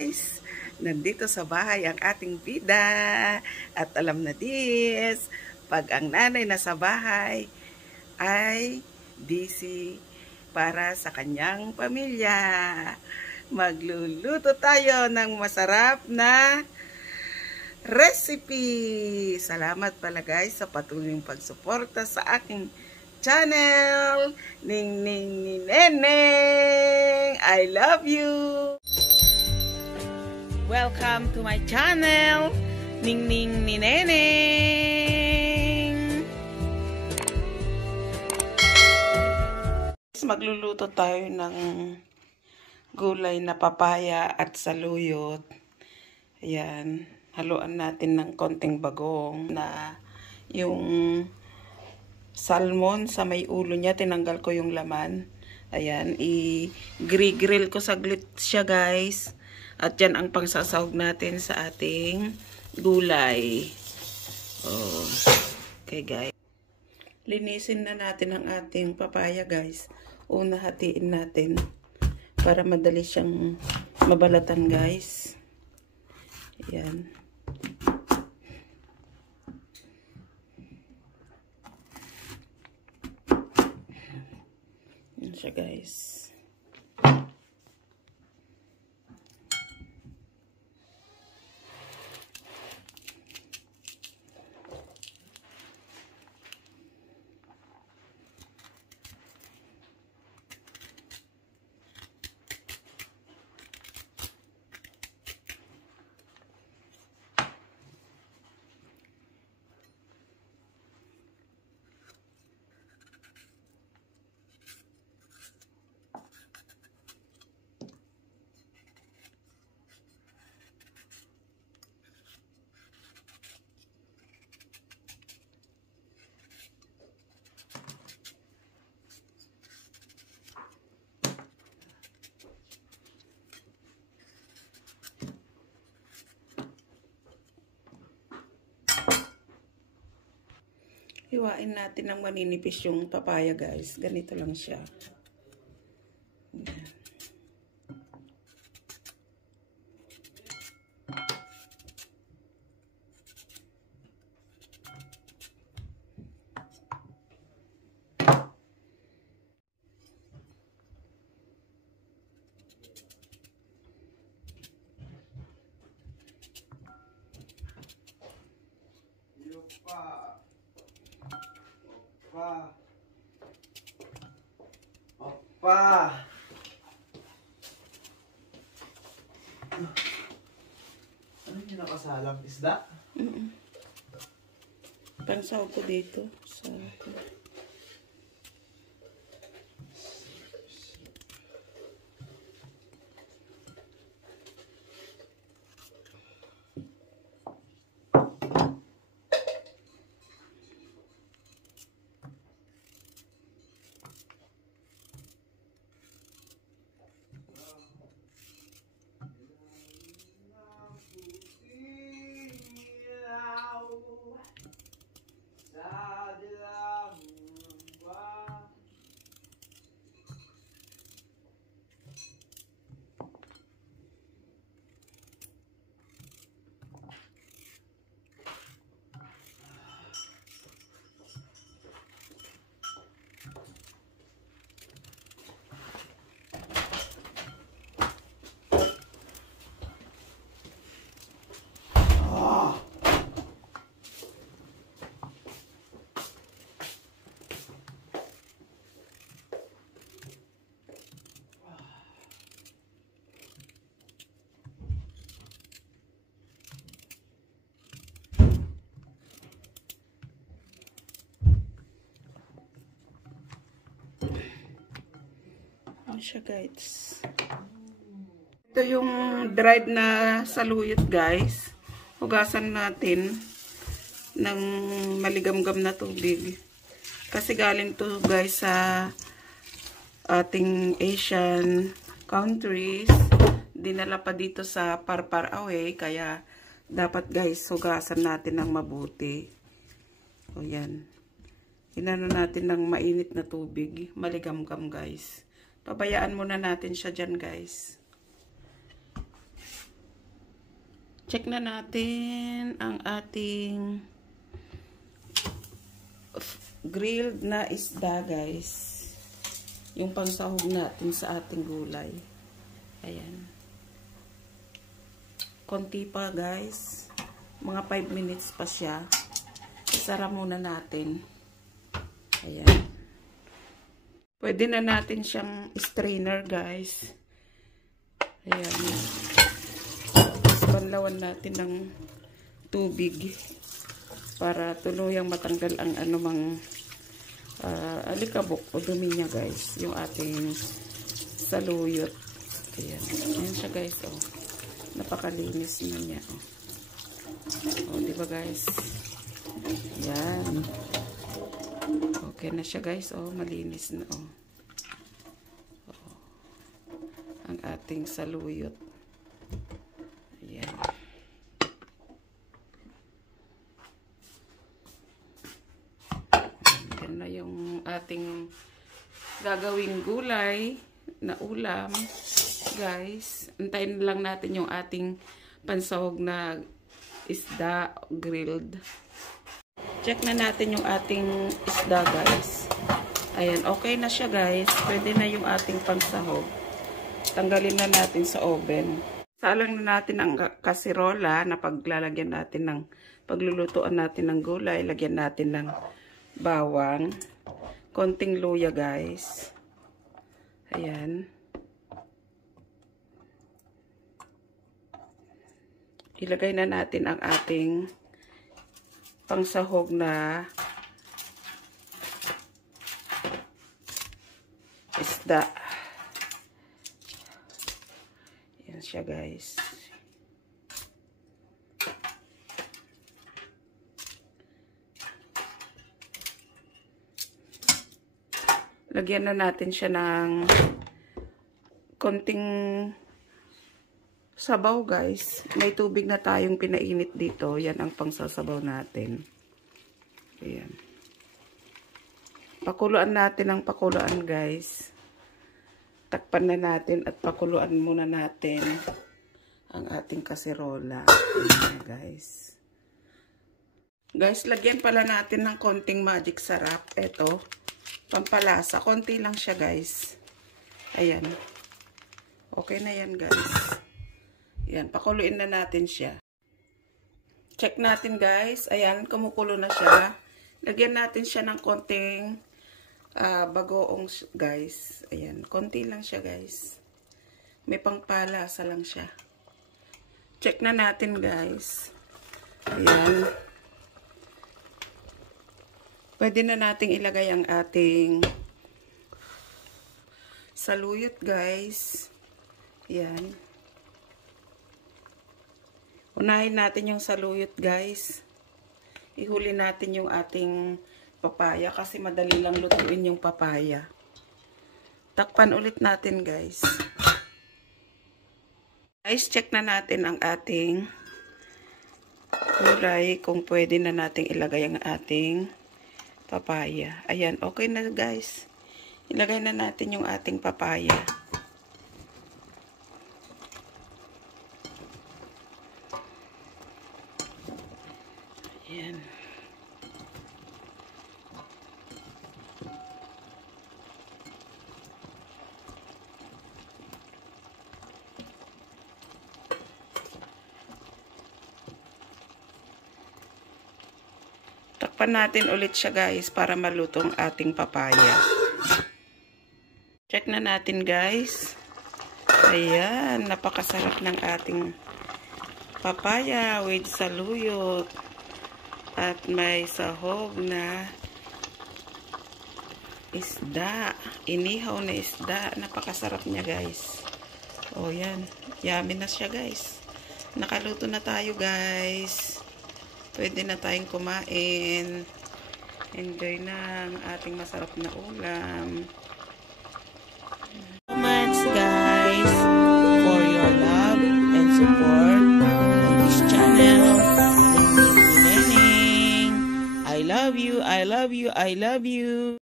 Guys, nandito sa bahay ang ating bida at alam na dis, pag ang nanay nasa bahay ay busy para sa kanyang pamilya. Magluluto tayo ng masarap na recipe. Salamat pala guys sa patuloy pagsuporta sa aking channel. Ning ning ni Neneng, I love you. Welcome to my channel, Ning Ning ni Neneng. Magluluto tayo ng gulay na papaya at saluyot. Ayan, haluan natin ng konting bagong na yung salmon sa may ulo niya, tinanggal ko yung laman. Ayan, i-grill ko saglit siya guys. At yan ang pangsasahog natin sa ating gulay. Oh. Okay guys. Linisin na natin ang ating papaya guys. Una hatiin natin para madali siyang mabalatan guys. Ayan. Yan siya guys. Hiwain natin ng maninipis yung papaya guys. Ganito lang siya. Opa! Ano yung nakasalang isda? Pansaw ko dito. Siya guys. Ito yung dried na saluyot guys. Hugasan natin ng maligamgam na tubig. Kasi galing to guys sa ating Asian countries. Dinala pa dito sa far away. Kaya dapat guys hugasan natin ng mabuti. O yan. Inano natin ng mainit na tubig. Maligamgam guys. Pabayaan muna natin siya dyan guys. Check na natin ang ating grilled na isda, guys. Yung pangsahog natin sa ating gulay. Ayan. Konti pa, guys. Mga 5 minutes pa siya. Isara muna natin. Ayan. Pwede na natin siyang strainer, guys. Ayan. Banlawan natin ng tubig para tuluyang matanggal ang anumang alikabok o dumi niya, guys, yung ating saluyot. Ayan. Ayan siya, guys, oh. Napakalinis na niya, oh. Oh, diba, guys? Ayan. Okay na siya, guys, oh. Malinis na, oh. Oh. Ang ating saluyot. Ayan. Yan na yung ating gagawing gulay na ulam, guys. Antayin lang natin yung ating pansahog na isda grilled. Check na natin yung ating isda, guys. Ayan, okay na siya, guys. Pwede na yung ating pansahog. Tanggalin na natin sa oven. Salang na natin ang kasirola na paglalagyan natin ng paglulutuan natin ng gulay. Lagyan natin ng bawang. Konting luya, guys. Ayan. Ilagay na natin ang ating pangsahog na isda. Yan siya, guys. Lagyan na natin siya ng konting sabaw, guys. May tubig na tayong pinainit dito. Yan ang pangsasabaw natin. Ayan. Pakuluan natin ang pakuluan, guys. Takpan na natin at pakuluan muna natin ang ating kaserola. Ayan, guys. Guys, lagyan pala natin ng konting magic sarap. Ito, pampalasa. Konti lang siya, guys. Ayan. Okay na yan, guys. Ayan, pakuluin na natin siya. Check natin, guys. Ayan, kumukulo na siya. Lagyan natin siya ng konting bagoong, guys. Ayan, konti lang siya, guys. May pangpalasa lang siya. Check na natin, guys. Ayan. Pwede na nating ilagay ang ating saluyot, guys. Ayan. Unahin natin yung saluyot, guys. Ihuli natin yung ating papaya kasi madali lang lutuin yung papaya. Takpan ulit natin, guys. Guys, check na natin ang ating gulay kung pwede na nating ilagay ang ating papaya. Ayan, okay na, guys. Ilagay na natin yung ating papaya. Ayan. Takpan natin ulit siya, guys, para maluto ang ating papaya. Check na natin, guys. Ayan, napakasarap ng ating papaya with saluyot. At may sahog na isda. Inihaw na isda. Napakasarap niya, guys. O, yan. Yummy na siya, guys. Nakaluto na tayo, guys. Pwede na tayong kumain. Enjoy na ang ating masarap na ulam. So much, guys, for your love and support on this channel. I love you, I love you, I love you.